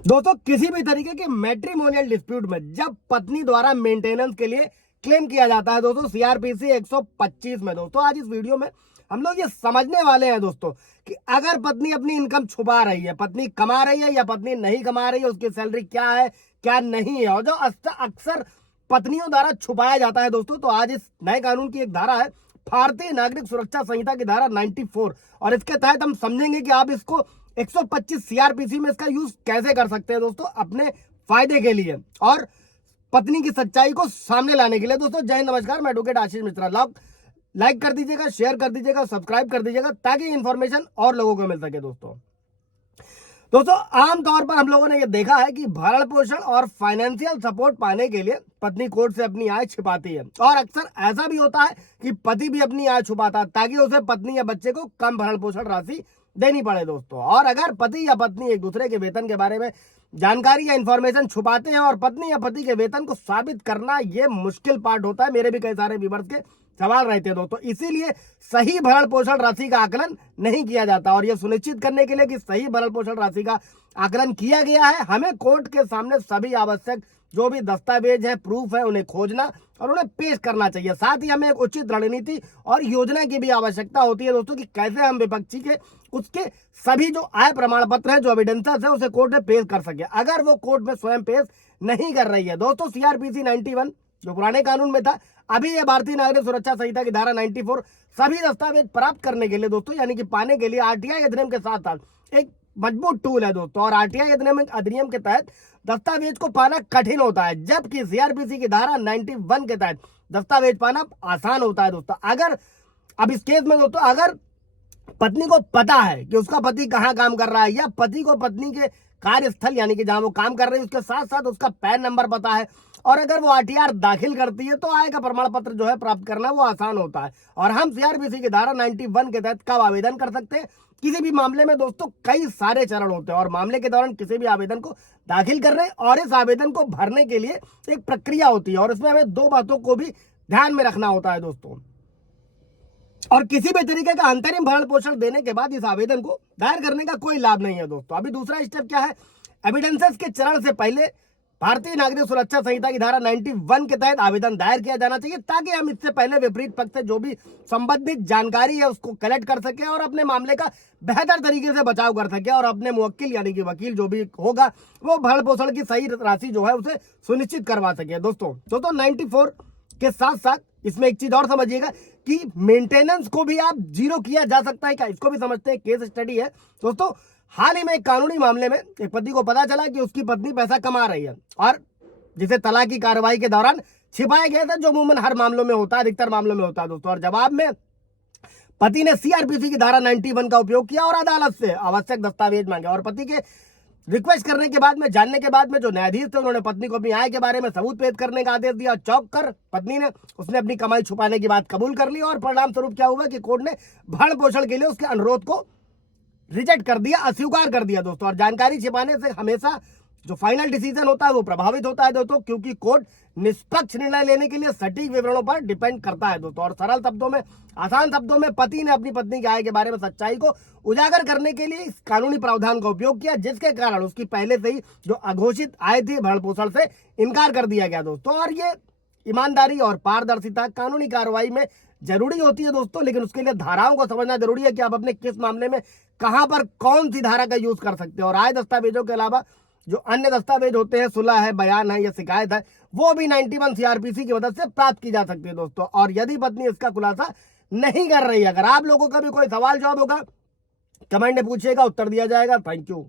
दोस्तों किसी भी तरीके के मैट्रिमोनियल डिस्प्यूट में जब पत्नी द्वारा मेंटेनेंस के लिए क्लेम किया जाता है दोस्तों सीआरपीसी 125 में, दोस्तों आज इस वीडियो में हम लोग ये समझने वाले हैं दोस्तों कि अगर पत्नी अपनी इनकम छुपा रही है, पत्नी कमा रही है या पत्नी नहीं कमा रही है, उसकी सैलरी क्या है क्या नहीं है, और जो अक्सर पत्नियों द्वारा छुपाया जाता है दोस्तों, तो आज इस नए कानून की एक धारा है भारतीय नागरिक सुरक्षा संहिता की धारा 94, और इसके तहत हम समझेंगे कि आप इसको 125 सीआरपीसी में इसका यूज कैसे कर सकते हैं दोस्तों अपने फायदे के लिए और पत्नी की सच्चाई को सामने लाने के लिए। दोस्तों जय हिंद, नमस्कार, मैं एडवोकेट आशीष मिश्रा। लाइक कर दीजिएगा, शेयर कर दीजिएगा, सब्सक्राइब कर दीजिएगा ताकि इन्फॉर्मेशन और लोगों को मिल सके। दोस्तों आमतौर पर हम लोगों ने यह देखा है कि भरण पोषण और फाइनेंशियल सपोर्ट पाने के लिए पत्नी कोर्ट से अपनी आय छिपाती है, और अक्सर ऐसा भी होता है कि पति भी अपनी आय छुपाता है ताकि उसे पत्नी या बच्चे को कम भरण पोषण राशि देनी पड़े दोस्तों। और अगर पति या पत्नी एक दूसरे के वेतन के बारे में जानकारी या इंफॉर्मेशन छुपाते हैं और पत्नी या पति के वेतन को साबित करना ये मुश्किल पार्ट होता है। मेरे भी कई सारे व्यूअर्स के सवाल रहते हैं दोस्तों, इसीलिए सही भरण पोषण राशि का आकलन नहीं किया जाता, और यह सुनिश्चित करने के लिए कि सही भरण पोषण राशि का आकलन किया गया है, हमें कोर्ट के सामने सभी आवश्यक जो भी दस्तावेज है, प्रूफ है, उन्हें खोजना और उन्हें पेश करना चाहिए। साथ ही हमें एक उचित रणनीति और योजना की भी आवश्यकता होती है दोस्तों कि कैसे हम विपक्षी के उसके सभी जो आय प्रमाण पत्र है, जो एविडेंसेस है, उसे कोर्ट में पेश कर सके। अगर वो कोर्ट में स्वयं पेश नहीं कर रही है दोस्तों, सीआरपीसी 91 जो पुराने कानून में था, अभी ये भारतीय नागरिक सुरक्षा संहिता की धारा 94 सभी दस्तावेज प्राप्त करने के लिए दोस्तों, यानी कि पाने के लिए आरटीआई अधिनियम के साथ साथ एक मजबूत टूल है दोस्तों। और आरटीआई अधिनियम के तहत दस्तावेज को पाना कठिन होता है, जबकि सीआरपीसी की धारा 91 के तहत दस्तावेज पाना आसान होता है दोस्तों। अगर अब इस केस में दोस्तों अगर पत्नी को पता है कि उसका पति कहाँ काम कर रहा है, या पति को पत्नी के कार्यस्थल यानी कि जहां वो काम कर रही है उसके साथ साथ उसका पैन नंबर पता है, और अगर वो आरटीआर दाखिल करती है तो आय का प्रमाण पत्र जो है प्राप्त करना वो आसान होता है। और हम सीआरपीसी की धारा 91 के तहत कब आवेदन कर सकते हैं? किसी भी मामले में दोस्तों कई सारे चरण होते हैं, और मामले के दौरान किसी भी आवेदन को दाखिल करने और इस आवेदन को भरने के लिए एक प्रक्रिया होती है, और इसमें हमें दो बातों को भी ध्यान में रखना होता है दोस्तों। और किसी भी तरीके का अंतरिम भरण पोषण देने के बाद इस आवेदन को दायर करने का कोई लाभ नहीं है दोस्तों। अभी दूसरा स्टेप क्या है? एविडेंसेस के चरण से पहले भारतीय नागरिक सुरक्षा संहिता की धारा 91 के तहत आवेदन दायर किया जाना चाहिए, ताकि हम इससे पहले विपरीत पक्ष से जो भी संबंधित जानकारी है उसको कलेक्ट कर सके और अपने मामले का बेहतर तरीके से बचाव कर सके, और अपने मुवक्किल यानी कि वकील जो भी होगा वो भरण पोषण की सही राशि जो है उसे सुनिश्चित करवा सके दोस्तों। 94 के साथ साथ इसमें एक चीज और समझिएगा कि मेंटेनेंस को भी आप जीरो किया जा सकता है क्या, इसको भी समझते हैं। केस स्टडी है दोस्तों, हाल ही में एक कानूनी मामले में एक पति को पता चला कि उसकी पत्नी पैसा कमा रही है, और जिसे तलाक की कार्रवाई के दौरान छिपाया गया था, जो अमूमन हर मामलों में होता है, अधिकतर मामलों में होता है दोस्तों। और जवाब में पति ने सीआरपीसी की धारा 91 का उपयोग किया और अदालत से आवश्यक दस्तावेज मांगे, और पति के रिक्वेस्ट करने के बाद में, जानने के बाद में जो न्यायाधीश थे उन्होंने पत्नी को अपनी आय के बारे में सबूत पेश करने का आदेश दिया। चौंक कर पत्नी ने उसने अपनी कमाई छुपाने की बात कबूल कर ली, और परिणाम स्वरूप क्या हुआ कि कोर्ट ने भरण पोषण के लिए उसके अनुरोध को रिजेक्ट कर दिया, अस्वीकार कर दिया दोस्तों। और जानकारी छिपाने से हमेशा जो फाइनल डिसीजन होता है वो प्रभावित होता है दोस्तों, क्योंकि कोर्ट निष्पक्ष निर्णय लेने के लिए सटीक विवरणों पर डिपेंड करता है दोस्तों। और सरल शब्दों में, आसान शब्दों में, पति ने अपनी पत्नी की आय के बारे में सच्चाई को उजागर करने के लिए इस कानूनी प्रावधान का उपयोग किया, जिसके कारण उसकी पहले से ही जो अघोषित आय थी भरण पोषण से इनकार कर दिया गया दोस्तों। और ये ईमानदारी और पारदर्शिता कानूनी कार्रवाई में जरूरी होती है दोस्तों, लेकिन उसके लिए धाराओं को समझना जरूरी है कि आप अपने किस मामले में कहां पर कौन सी धारा का यूज कर सकते हो। और आय दस्तावेजों के अलावा जो अन्य दस्तावेज होते हैं, सुलह है, बयान है या शिकायत है, वो भी 91 सीआरपीसी की मदद से प्राप्त की जा सकती है दोस्तों। और यदि पत्नी इसका खुलासा नहीं कर रही है, अगर आप लोगों का भी कोई सवाल जवाब होगा कमेंट में पूछिएगा, उत्तर दिया जाएगा। Thank you.